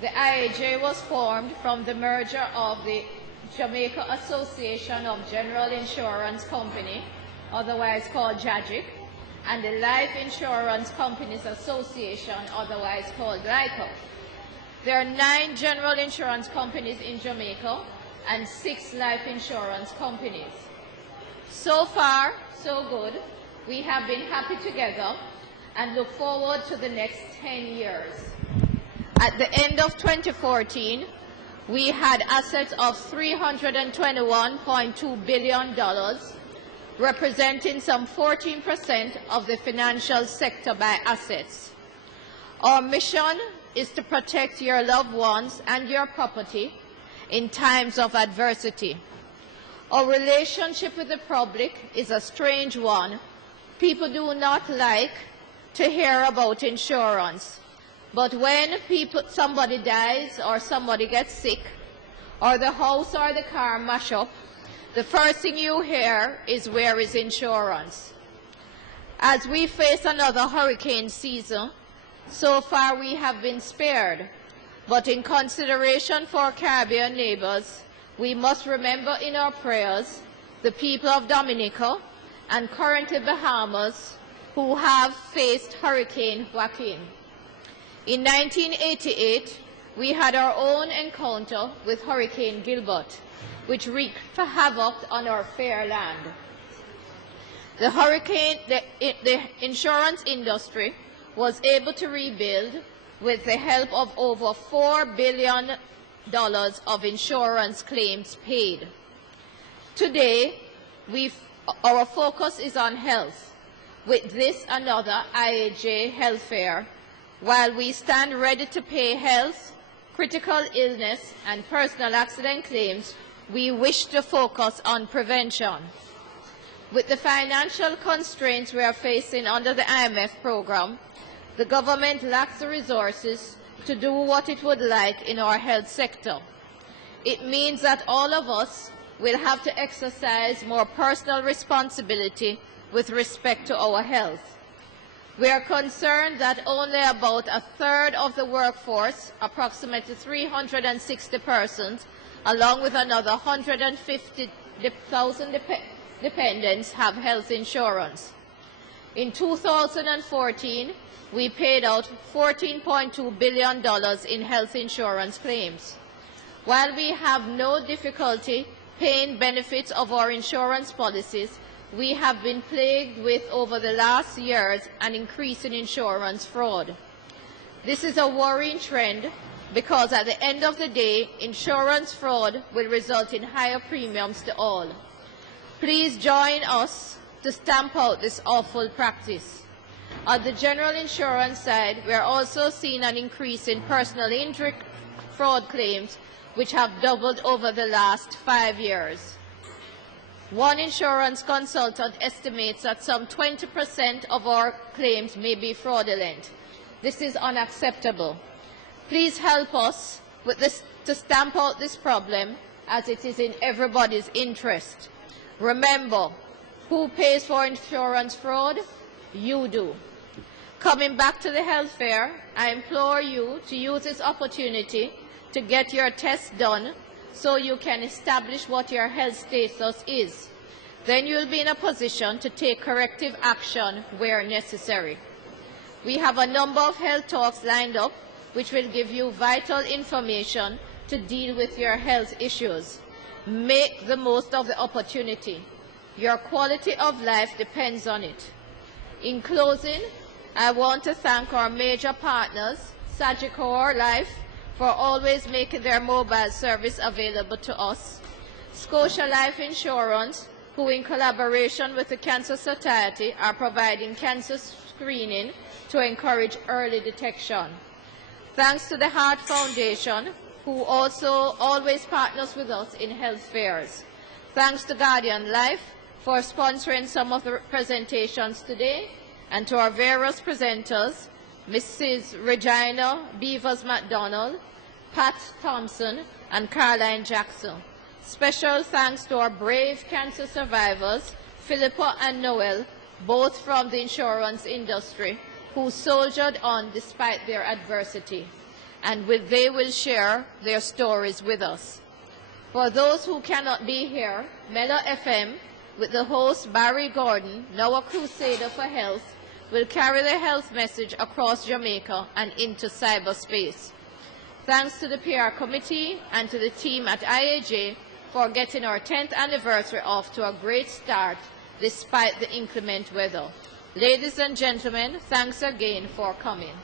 The IAJ was formed from the merger of the Jamaica Association of General Insurance Company, otherwise called JAGIC, and the Life Insurance Companies Association, otherwise called LICO. There are 9 general insurance companies in Jamaica and 6 life insurance companies. So far, so good. We have been happy together and look forward to the next 10 years. At the end of 2014, we had assets of $321.2 billion, representing some 14% of the financial sector by assets. Our mission is to protect your loved ones and your property in times of adversity. Our relationship with the public is a strange one. People do not like to hear about insurance. But when somebody dies or somebody gets sick or the house or the car mash up, the first thing you hear is, where is insurance? As we face another hurricane season, so far we have been spared. But in consideration for our Caribbean neighbors, we must remember in our prayers the people of Dominica and currently Bahamas who have faced Hurricane Joaquin. In 1988, we had our own encounter with Hurricane Gilbert, which wreaked havoc on our fair land. The insurance industry was able to rebuild with the help of over $4 billion of insurance claims paid. Today, our focus is on health, with this another IAJ Health Fair, while we stand ready to pay health, critical illness, and personal accident claims. We wish to focus on prevention. With the financial constraints we are facing under the IMF program, the government lacks the resources to do what it would like in our health sector. It means that all of us will have to exercise more personal responsibility with respect to our health. We are concerned that only about a third of the workforce, approximately 360 persons, along with another 150,000 dependents, have health insurance. In 2014, we paid out $14.2 billion in health insurance claims. While we have no difficulty paying benefits of our insurance policies, we have been plagued with, over the last years, an increase in insurance fraud. This is a worrying trend because at the end of the day, insurance fraud will result in higher premiums to all. Please join us to stamp out this awful practice. On the general insurance side, we are also seeing an increase in personal injury fraud claims, which have doubled over the last 5 years. One insurance consultant estimates that some 20% of our claims may be fraudulent. This is unacceptable. Please help us with this to stamp out this problem, as it is in everybody's interest. Remember, who pays for insurance fraud? You do. Coming back to the health fair, I implore you to use this opportunity to get your tests done so you can establish what your health status is. Then you will be in a position to take corrective action where necessary. We have a number of health talks lined up which will give you vital information to deal with your health issues. Make the most of the opportunity. Your quality of life depends on it. In closing, I want to thank our major partners, Sagicor Life, for always making their mobile service available to us, Scotia Life Insurance, who in collaboration with the Cancer Society are providing cancer screening to encourage early detection. Thanks to the Heart Foundation, who also always partners with us in health fairs. Thanks to Guardian Life for sponsoring some of the presentations today, and to our various presenters, Mrs. Regina Beavers McDonald, Pat Thompson, and Caroline Jackson. Special thanks to our brave cancer survivors, Philippa and Noel, both from the insurance industry, who soldiered on despite their adversity. and they will share their stories with us. For those who cannot be here, Mela FM, with the host Barry Gordon, now a crusader for health, will carry the health message across Jamaica and into cyberspace. Thanks to the PR committee and to the team at IAJ for getting our 10th anniversary off to a great start despite the inclement weather. Ladies and gentlemen, thanks again for coming.